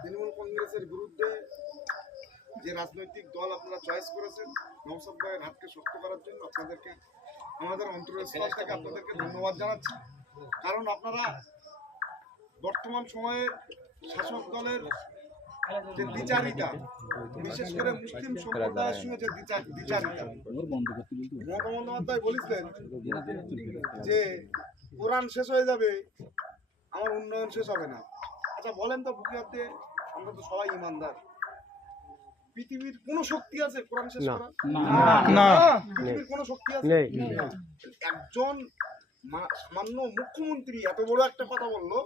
তৃণমূল কংগ্রেসের বিরুদ্ধে যে রাজনৈতিক দল আপনারা চয়েস করেছেন নওশাদ ভাইয়ের হাতকে শক্ত করার জন্য আপনাদেরকে আমাদের অন্তরস্থল থেকে আপনাদেরকে ধন্যবাদ জানাচ্ছি। কারণ আপনারা বর্তমান সময়ের শাসক দলের যে দ্বিচারিতা, বিশেষ করে মুসলিম সম্প্রদায়ের সঙ্গে যে দ্বিচারিতা, মমতা বন্দ্যোপাধ্যায় বলেছিলেন যে কোরআন শেষ হয়ে যাবে, আমার উন্নয়ন শেষ হবে না। আচ্ছা বলেন তো বুকিয়াতে, আমরা তো সবাই ইমানদার, পৃথিবীর কোন শক্তি আছে কোরআন শেষ করা? না, পৃথিবীর কোন শক্তি আছে? একজন সামান্য মুখ্যমন্ত্রী এত বড় একটা কথা বললো,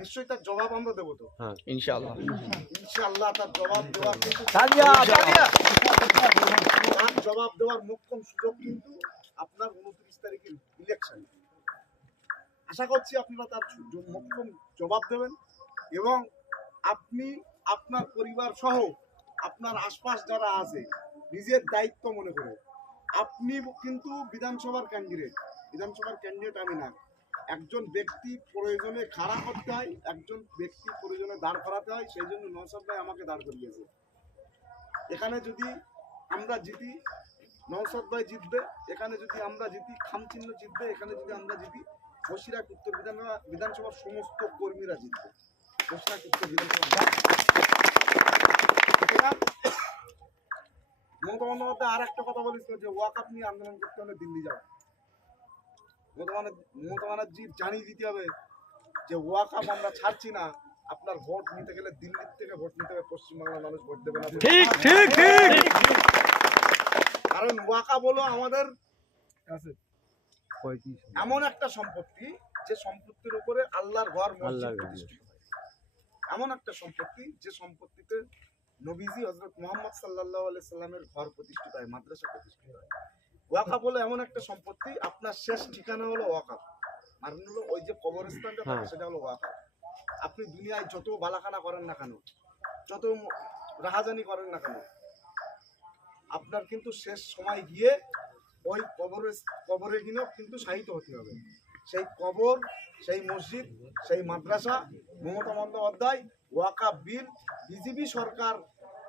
নিশ্চয়ই তার জবাব আমরা দেবো তো। ইনশাআল্লাহ ইনশাআল্লাহ তার জবাব দেওয়ার তার জবাব দেওয়ার মোক্ষম সুযোগ কিন্তু আপনার 29 তারিখের ইলেকশন। আশা করছি আপনারা তার মোক্ষম জবাব দেবেন এবং আপনি আপনার পরিবার সহ আপনার আশপাশ যারা আছে নিজের দায়িত্ব মনে করে আপনি কিন্তু বিধানসভার ক্যান্ডিডেট আমি না। একজন ব্যক্তি প্রয়োজনে খাড়া করতে হয়, একজন ব্যক্তি প্রয়োজনে দাঁড় করাতে হয়। সেই জন্য নওশাদ ভাই আমাকে দাঁড় করিয়েছে। এখানে যদি আমরা জিতি নওশাদ ভাই জিতবে, এখানে যদি আমরা জিতি খামচিহ্ন জিতবে, এখানে যদি আমরা জিতি বসিরহাট উত্তর বিধানসভার সমস্ত কর্মীরা জিতবে। বসিরহাট উত্তর বিধানসভা মমতা বন্দ্যোপাধ্যায় আর একটা কথা বলেছিল যে ওয়াকআপ নিয়ে আন্দোলন করতে হলে দিল্লি যাও। মমতা ব্যানার্জি জানিয়ে দিতে হবে যে ওয়াকআপ আমরা ছাড়ছি না, আপনার ভোট নিতে গেলে দিল্লির থেকে ভোট নিতে হবে, পশ্চিমবাংলার মানুষ ভোট দেবে না। ঠিক ঠিক ঠিক। কারণ ওয়াকআপ হলো আমাদের এমন একটা সম্পত্তি যে সম্পত্তির উপরে আল্লাহর ঘর মসজিদ প্রতিষ্ঠিত হয়। এমন একটা সম্পত্তি যে সম্পত্তিতে নবীজি হযরত মুহাম্মদ সাল্লাল্লাহু আলাইহি সাল্লামের ঘর প্রতিষ্ঠিত হয়, মাদ্রাসা প্রতিষ্ঠিত হয়। ওয়াকআপ হলো এমন একটা সম্পত্তি, আপনার শেষ ঠিকানা হলো ওয়াকআপ, মানে হলো ওই যে কবরস্থানটা থাকে সেটা হলো ওয়াকআপ। আপনি দুনিয়ায় যত বালাখানা করেন না কেন, যত রাহাজানি করেন না কেন, আপনার কিন্তু শেষ সময় গিয়ে ওই কবরে গিয়েও কিন্তু শাহিত হতে হবে। সেই কবর, সেই মসজিদ, সেই মাদ্রাসা মমতা বন্দ্যোপাধ্যায় ওয়াকআপ বিল বিজেপি সরকার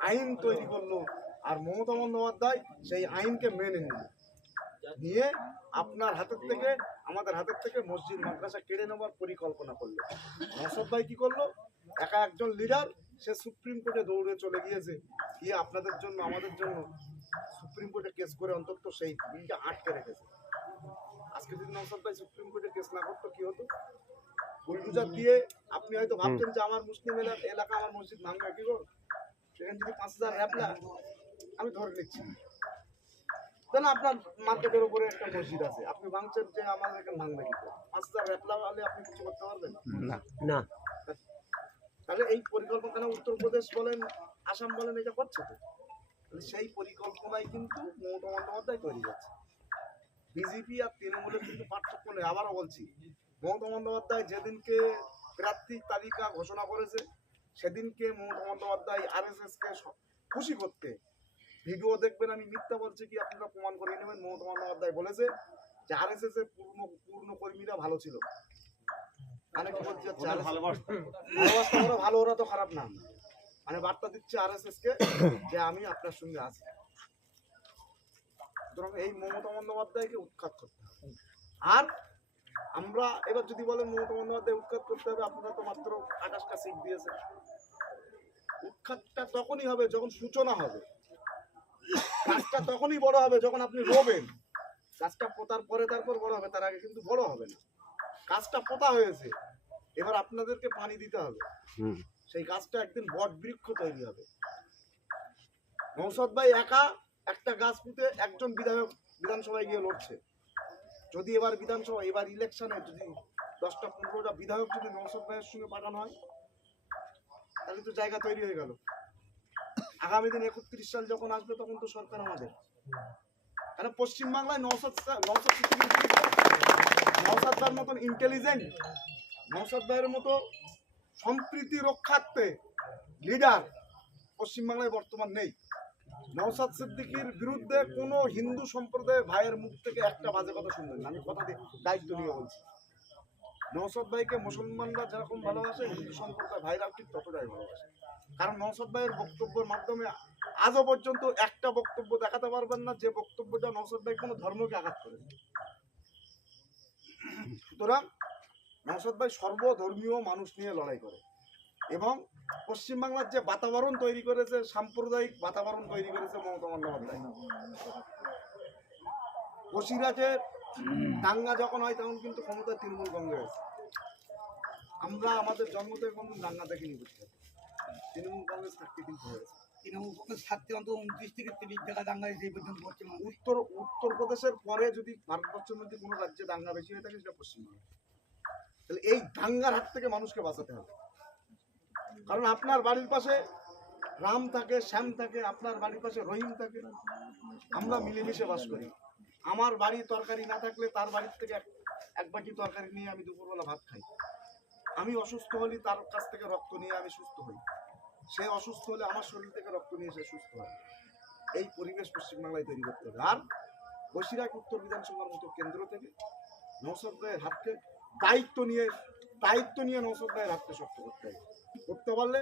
আইন তৈরি করলো, আর মমতা বন্দ্যোপাধ্যায় সেই আইনকে মেনে নিয়ে আপনার হাতের থেকে আমাদের হাতের থেকে মসজিদ মাদ্রাসা কেড়ে নেওয়ার পরিকল্পনা করলো। নওশাদ ভাই কি করলো? একা একজন লিডার, সে সুপ্রিম কোর্টে দৌড়ে চলে গিয়েছে, গিয়ে আপনাদের জন্য আমাদের জন্য সুপ্রিম কোর্টে কেস করে অন্তত সেই বিলটা আটকে রেখেছে। আজকে যদি নওশাদ ভাই সুপ্রিম কোর্টে কেস না করতো কি হতো? বুলডোজার দিয়ে আপনি হয়তো ভাবতেন যে আমার মুসলিম এলাকা আমার মসজিদ ভাঙবে, কি করো সেখানে যদি 5000 র‍্যাপলা আমি ধরে নিচ্ছি, তাহলে আপনার মার্কেটের উপরে একটা মসজিদ আছে, আপনি ভাঙছেন যে আমার এখানে ভাঙবে কি করে? 5000 র‍্যাপলা হলে আপনি কিছু করতে পারবেন না। না, তাহলে এই পরিকল্পনা উত্তরপ্রদেশ বলেন, আসাম বলেন, এটা করছে তো। সেই পরিকল্পনায় কিন্তু মমতা বন্দ্যোপাধ্যায় তৈরি করছে। বিজেপি আর তৃণমূলের কিন্তু পার্থক্য নেই। আবারও বলছি, মমতা বন্দ্যোপাধ্যায় যেদিনকে প্রার্থী তালিকা ঘোষণা করেছে সেদিনকে মমতা বন্দ্যোপাধ্যায় RSS কে খুশি করতে ভিডিও দেখবেন, আমি মিথ্যা বলছি কি আপনারা প্রমাণ করিয়ে নেবেন। মমতা বন্দ্যোপাধ্যায় বলেছে যে RSS এর পূর্ণ কর্মীরা ভালো ছিল। মানে কি বলছে, ভালোবাসা ওরা ভালো, ওরা তো খারাপ না, মানে বার্তা দিচ্ছে RSS কে যে আমি আপনার সঙ্গে আছি। সুতরাং এই মমতা বন্দ্যোপাধ্যায়কে উৎখাত করতে হবে। আর আমরা এবার যদি বলেন মমতা বন্দ্যোপাধ্যায় উৎখাত করতে হবে, আপনারা তো মাত্র 28টা সিট দিয়েছেন। উৎখাতটা তখনই হবে যখন সূচনা হবে, কাজটা তখনই বড় হবে যখন আপনি রোবেন। কাজটা পোতার পরে তারপর বড় হবে, তার আগে কিন্তু বড় হবে না। কাজটা পোতা হয়েছে, এবার আপনাদেরকে পানি দিতে হবে, সেই গাছটা একদিন বট বৃক্ষ তৈরি হবে। নওশাদ ভাই একা একটা গাছ পুঁতে একজন বিধায়ক বিধানসভায় গিয়ে লড়ছে। যদি এবার ইলেকশনে যদি 10টা 15টা বিধায়ক যদি নওশাদ ভাইয়ের সঙ্গে পাঠানো হয়, তাহলে তো জায়গা তৈরি হয়ে গেল। আগামী দিন 31 সাল যখন আসবে তখন তো সরকার আমাদের। কারণ পশ্চিমবাংলায় নওশাদ ভাইয়ের মতন ইন্টেলিজেন্ট, নওশাদ ভাইয়ের মতো সম্প্রীতি রক্ষার্থে লিডার পশ্চিমবাংলায় বর্তমান নেই। নওশাদ সিদ্দিকীর বিরুদ্ধে কোনো হিন্দু সম্প্রদায়ের ভাইয়ের মুখ থেকে একটা বাজে কথা শুনবেন না, আমি কথা দিয়ে দায়িত্ব নিয়ে বলছি। নওশাদ ভাইকে মুসলমানরা যেরকম ভালোবাসে, হিন্দু সম্প্রদায় ভাইরাও ঠিক ততটাই ভালোবাসে। কারণ নওশাদ ভাইয়ের বক্তব্যের মাধ্যমে আজও পর্যন্ত একটা বক্তব্য দেখাতে পারবেন না যে বক্তব্যটা নওশাদ ভাই কোনো ধর্মকে আঘাত করেছে। সুতরাং নওশাদ ভাই সর্বধর্মীয় মানুষ নিয়ে লড়াই করে এবং পশ্চিমবাংলার যে বাতাবরণ তৈরি করেছে, সাম্প্রদায়িক বাতাবরণ তৈরি করেছে মমতা বন্দ্যোপাধ্যায়। বসিরহাটে দাঙ্গা যখন হয় তখন কিন্তু ক্ষমতায় তৃণমূল কংগ্রেস। আমরা আমাদের জন্ম থেকে কোনো দাঙ্গা দেখিনি বসিরহাটে, তৃণমূল কংগ্রেস থাকতে কিন্তু হয়েছে। তৃণমূল কংগ্রেস থাকতে অন্তত 29 থেকে 30 জায়গা দাঙ্গা এই পর্যন্ত হচ্ছে। উত্তরপ্রদেশের পরে যদি ভারতবর্ষের মধ্যে কোনো রাজ্যে দাঙ্গা বেশি হয়ে থাকে সেটা পশ্চিমবঙ্গ। তাহলে এই দাঙ্গার হাত থেকে মানুষকে বাঁচাতে হবে। কারণ আপনার বাড়ির পাশে রাম থাকে, শ্যাম থাকে, আপনার বাড়ির পাশে রহিম থাকে, আমরা মিলেমিশে বাস করি। আমার বাড়ি তরকারি না থাকলে তার বাড়ির থেকে এক বাটি তরকারি নিয়ে আমি দুপুরবেলা ভাত খাই। আমি অসুস্থ হলে তার কাছ থেকে রক্ত নিয়ে আমি সুস্থ হই, সে অসুস্থ হলে আমার শরীর থেকে রক্ত নিয়ে সে সুস্থ হয়। এই পরিবেশ পশ্চিমবাংলায় তৈরি করতে হবে। আর বসিরহাট উত্তর বিধানসভার মতো কেন্দ্র থেকে নওশাদ ভাইয়ের হাতকে দায়িত্ব নিয়ে নওশাদ ভাইয়ের হাতকে শক্ত করতে পারলে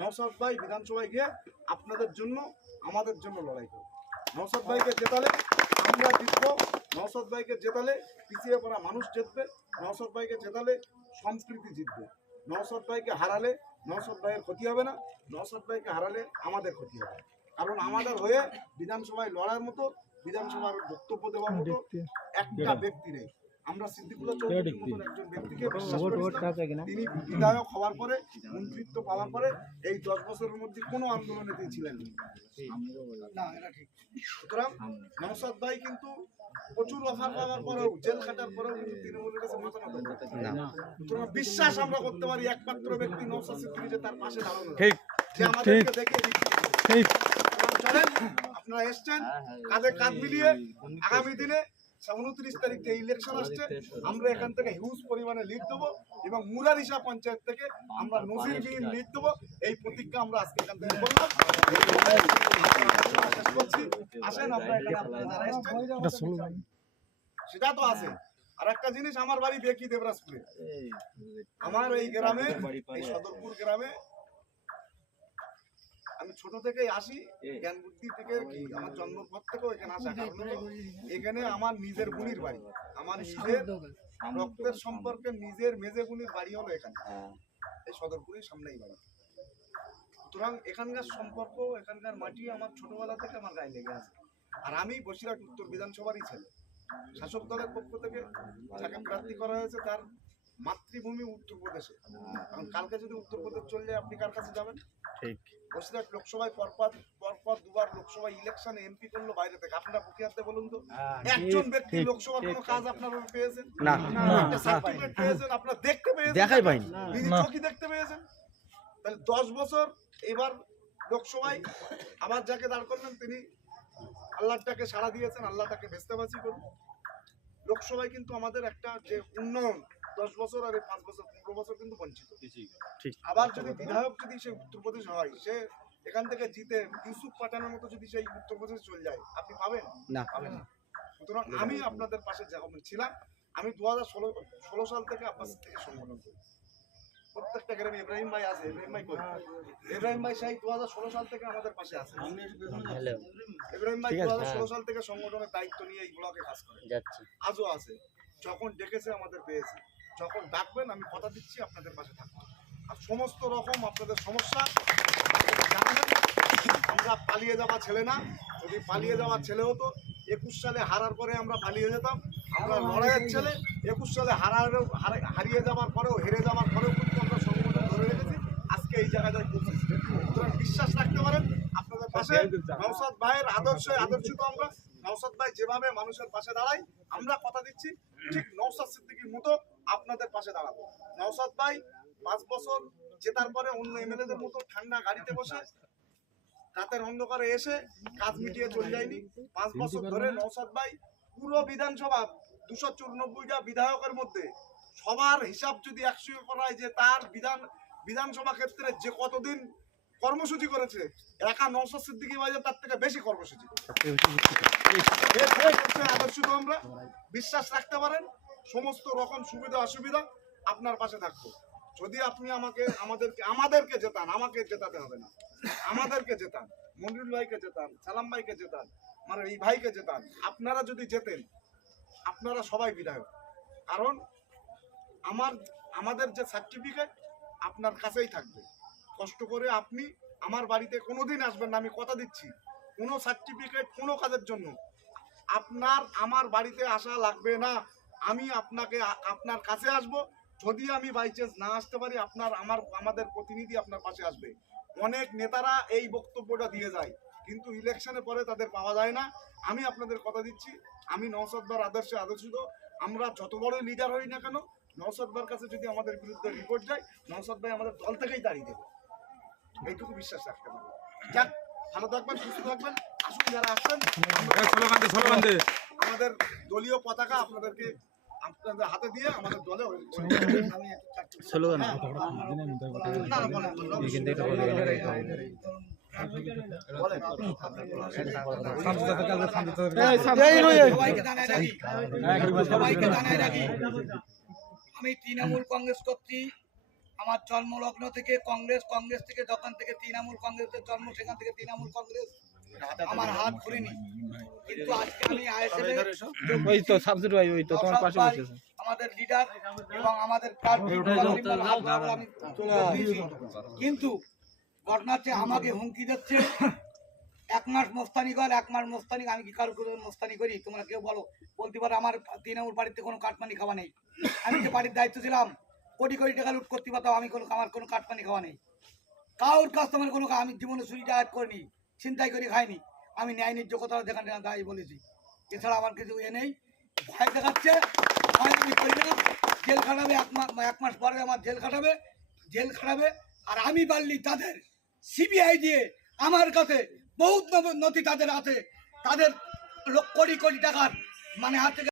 নওশাদ ভাই বিধানসভায় গিয়ে আপনাদের জন্য আমাদের জন্য লড়াই করবে। নওশাদ ভাইকে জেতালে আমরা জিতবো, নওশাদ ভাইকে জেতালে পিছিয়ে পড়া মানুষ জিতবে, নওশাদ ভাইকে জেতালে সম্প্রীতি জিতবে। নওশাদ ভাইকে হারালে নওশাদ ভাইয়ের ক্ষতি হবে না, নওশাদ ভাইকে হারালে আমাদের ক্ষতি হবে। কারণ আমাদের হয়ে বিধানসভায় লড়ার মতো, বিধানসভার বক্তব্য দেওয়ার মতো একটা ব্যক্তি নেই। আমরা সিদ্দিকুল্লাহ চৌধুরীর মতন একজন ব্যক্তিকে বিশ্বাস করি। তিনি বিধায়ক হওয়ার পরে, মন্ত্রিত্ব পাওয়ার পরে এই 10 বছরের মধ্যে কোনো আন্দোলনে তিনি ছিলেন না। সুতরাং নওশাদ ভাই কিন্তু প্রচুর অফার পাওয়ার পরেও, জেল খাটার পরেও কিন্তু তৃণমূলের কাছে মাথা নত করে না। সুতরাং বিশ্বাস আমরা করতে পারি একমাত্র ব্যক্তি নওশাদ সিদ্দিকী, যে তার পাশে দাঁড়ানো, যে আমাদেরকে দেখিয়ে দিচ্ছে। চলেন, আপনারা এসছেন, কাঁধে কাঁধ মিলিয়ে আগামী দিনে 29 তারিখ যে ইলেকশন আসছে, আমরা এখান থেকে হিউজ পরিমাণে লিড দেবো এবং মুরারিশা পঞ্চায়েত থেকে আমরা নজিরবিহীন লিড দেবো। এই প্রতিজ্ঞা আমরা আজকে এখান থেকে করলাম। আসেন, আমরা এখানে আপনারা যারা এসছেন সেটা তো আছে। আর একটা জিনিস, আমার বাড়ি বেকি দেবরাজপুরে। আমার এই গ্রামে, এই সদরপুর গ্রামে আমি ছোট থেকেই আসি, জ্ঞান বুদ্ধি থেকে কি আমার জন্মপর থেকেও এখানে আসা। এখানে আমার নিজের বুনির বাড়ি, আমার নিজের রক্তের সম্পর্কে নিজের মেজে বুনির বাড়ি হলো এখানে, এই সদরপুরের সামনেই বাড়ি। সুতরাং এখানকার সম্পর্ক, এখানকার মাটি আমার ছোটবেলা থেকে আমার গায়ে লেগে আছে। আর আমি বসিরহাট উত্তর বিধানসভারই ছেলে। শাসক দলের পক্ষ থেকে যাকে প্রার্থী করা হয়েছে তার মাতৃভূমি উত্তরপ্রদেশে। কারণ কালকে যদি উত্তরপ্রদেশ চলে যায়, আপনি কার কাছে যাবেন? ঠিক। বসিরহাট লোকসভায় পরপর দুবার লোকসভায় ইলেকশনে এমপি করলো বাইরে থেকে। আপনারা বুকিয়াতে বলুন তো, একজন ব্যক্তি লোকসভার কোনো কাজ আপনারা পেয়েছেন? না। সার্টিফিকেট পেয়েছেন? আপনারা দেখতে পেয়েছেন? দেখাই পাইনি, নিজে চোখে দেখতে পেয়েছেন? তাহলে 10 বছর এবার লোকসভায় আবার যাকে দাঁড় করলেন তিনি আল্লাহটাকে সাড়া দিয়েছেন, আল্লাহ তাকে বেস্তাবাজি করুন। লোকসভায় কিন্তু আমাদের একটা যে উন্নয়ন 10 বছর আর 5 বছর 15 বছর কিন্তু বঞ্চিত। আবার যদি বিধায়ক যদি সে উত্তরপ্রদেশ হয়, সে এখান থেকে জিতে ইউসুফ পাঠানোর মতো যদি সেই উত্তরপ্রদেশে চলে যায়, আপনি পাবেন না? পাবেন না। সুতরাং আমি আপনাদের পাশে ছিলাম। আমি 2016 সাল থেকে আপনার থেকে সংগঠন করি। প্রত্যেকটা গ্রামে ইব্রাহিম ভাই আছে, ইব্রাহিম ভাই সেই 2016 সাল থেকে আমাদের পাশে আছে। ইব্রাহিম ভাই 2016 সাল থেকে সংগঠনের দায়িত্ব নিয়ে এই ব্লকে কাজ করে যাচ্ছে, আজও আছে। যখন ডেকেছে আমাদের পেয়েছে, যখন ডাকবেন আমি কথা দিচ্ছি আপনাদের পাশে থাকবো। আর সমস্ত রকম আপনাদের সমস্যা জানাবেন। আমরা পালিয়ে যাওয়া ছেলে না। যদি পালিয়ে যাওয়া ছেলে হতো, 21 সালে হারার পরে আমরা পালিয়ে যেতাম। আমরা লড়াইয়ের ছেলে। 21 সালে হারিয়ে যাওয়ার পরেও, হেরে যাওয়ার পরেও কিন্তু আমরা সংগঠন ধরে রেখেছি, আজকে এই জায়গায় পৌঁছেছি। সুতরাং বিশ্বাস রাখতে পারেন আপনাদের পাশে নওশাদ ভাইয়ের আদর্শিত আমরা। নওশাদ ভাই যেভাবে মানুষের পাশে দাঁড়ায়, আমরা কথা দিচ্ছি ঠিক নওশাদ সিদ্দিকীর মতো আপনাদের পাশে দাঁড়াবো। নওশাদ ভাই 5 বছর জেতার পরে অন্য এমএলএদের মতো ঠান্ডা গাড়িতে বসে রাতের অন্ধকারে এসে কাজ মিটিয়ে চলে যায়নি। 5 বছর ধরে নওশাদ ভাই পুরো বিধানসভা 294টা বিধায়কের মধ্যে সবার হিসাব যদি 100 করা হয়, যে তার বিধানসভা ক্ষেত্রে যে কতদিন কর্মসূচি করেছে, একা নওশাদ সিদ্দিকী ভাই তার থেকে বেশি কর্মসূচি। আদর্শ আমরা বিশ্বাস রাখতে পারেন। সমস্ত রকম সুবিধা অসুবিধা আপনার পাশে থাকবো। যদি আপনি আমাদেরকে জেতান, আমাকে জেতাতে হবে না, আমাদেরকে জেতান, মনিরুল ভাইকে জেতান, সালাম ভাইকে জেতান, মানে এই ভাইকে জেতান, আপনারা যদি জেতেন আপনারা সবাই বিধায়ক। কারণ আমাদের যে সার্টিফিকেট আপনার কাছেই থাকবে। কষ্ট করে আপনি আমার বাড়িতে কোনোদিন আসবেন না, আমি কথা দিচ্ছি। কোনো সার্টিফিকেট কোনো কাজের জন্য আমার বাড়িতে আসা লাগবে না। আমি আপনার কাছে আসব। যদি আমি বাই চান্স না আসতে পারি, আমাদের প্রতিনিধি আপনার পাশে আসবে। অনেক নেতারা এই বক্তব্যটা দিয়ে যায়, কিন্তু ইলেকশনের পরে তাদের পাওয়া যায় না। আমি আপনাদের কথা দিচ্ছি, আমি নওশাদ ভাইয়ের আদর্শিত। আমরা যত বড় লিডার হই না কেন, নওশাদ ভাইয়ের কাছে যদি আমাদের বিরুদ্ধে রিপোর্ট যায়, নওশাদ ভাই আমাদের দল থেকেই দাঁড়িয়ে দেবে। এইটুকু বিশ্বাস রাখতে পারবো। যাক, ভালো থাকবেন, সুস্থ থাকবেন। আসুন যারা আসছেন, আমাদের দলীয় পতাকা আপনাদের হাতে দিয়ে আমাদের দলে আমি তৃণমূল কংগ্রেস করছি। আমার জন্মলগ্ন থেকে কংগ্রেস থেকে যখন থেকে তৃণমূল কংগ্রেসের জন্ম, সেখান থেকে তৃণমূল কংগ্রেস আমার হাত ঘুরিনি। কিন্তু আজকে আমি আমাদের লিডার এবং আমাদের কিন্তু ঘটনা হচ্ছে আমাকে হুমকি দিচ্ছে 1 মাস মোস্তানি কর, 1 মাস মোস্তানি। আমি কি কারো মোস্তানি করি? তোমরা কেউ বলতে পারো আমার তৃণমূল বাড়িতে কোনো কাটমানি খাওয়া নেই। আমি যে বাড়ির দায়িত্ব ছিলাম, কোটি কোটি টাকা লুট করতে পারতাম, আমার কোনো কাটমানি খাওয়া নেই। কারোর কাস্টমার কোনো আমি জীবনে চুরি ডাকাত করিনি, চিন্তাই করে খাইনি। আমি ন্যায় নির্যোগ্যতা দেখান দায়ী বলেছি, এছাড়া আমার কিছু নেই। ভয় দেখাচ্ছে, ভয় আমি করি না। জেল খাটাবে 1 মাস পরে আমার জেল খাটাবে। আর আমি পারলি তাদের সিবিআই দিয়ে আমার কাছে বহুত নথি তাদের আছে, তাদের কোটি কোটি টাকার মানে হাত থেকে